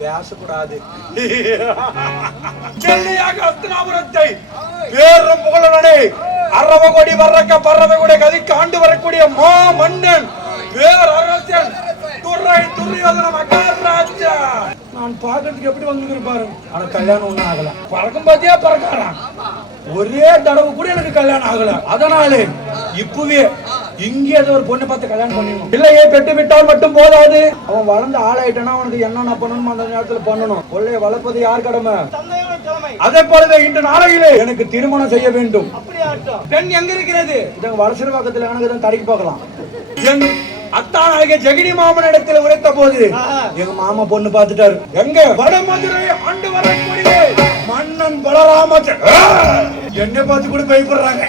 பேசக்கூடாது. டெல்லியாக அஸ்தினாபுரத்தை பேரும் புகழனே அரவ கொடி வர்றக்க பறவை கூட கதிக்கு ஆண்டு வரக்கூடிய மா மன்னன் பேரரசன் துரியோதன மகாராஜா. நான் பாக்கிறதுக்கு எப்படி வந்து பாரு. ஆனா கல்யாணம் ஒண்ணும் ஆகல. பறக்கும் பாத்தியா பறக்காரான். ஒரே தடவை கூட எனக்கு கல்யாணம் ஆகல. அதனால இப்பவே இங்கே ஒரு பொண்ணை பார்த்து கல்யாணம் பண்ணிடணும். இல்லையே பெற்று விட்டால் மட்டும் போதாது. அவன் வளர்ந்து ஆளாயிட்டானா அவனுக்கு என்னென்ன பண்ணணும் அந்த நேரத்துல பண்ணணும். கொள்ளைய வளர்ப்பது யார் கடமை? அதே போலவே இன்று நாளையிலே எனக்கு திருமணம் செய்ய வேண்டும். பெண் எங்க இருக்கிறது? வளசர பக்கத்துல எனக்கு தடைக்கு பார்க்கலாம். என் அத்தானாகிய ஜெகினி மாமன் இடத்துல உரைத்த போது எங்க மாமா பொண்ணு பார்த்துட்டாரு. எங்க வடமதுரை ஆண்டு வரக்கூடிய மன்னன் பலராம என்னை பார்த்து கூட பயப்படுறாங்க.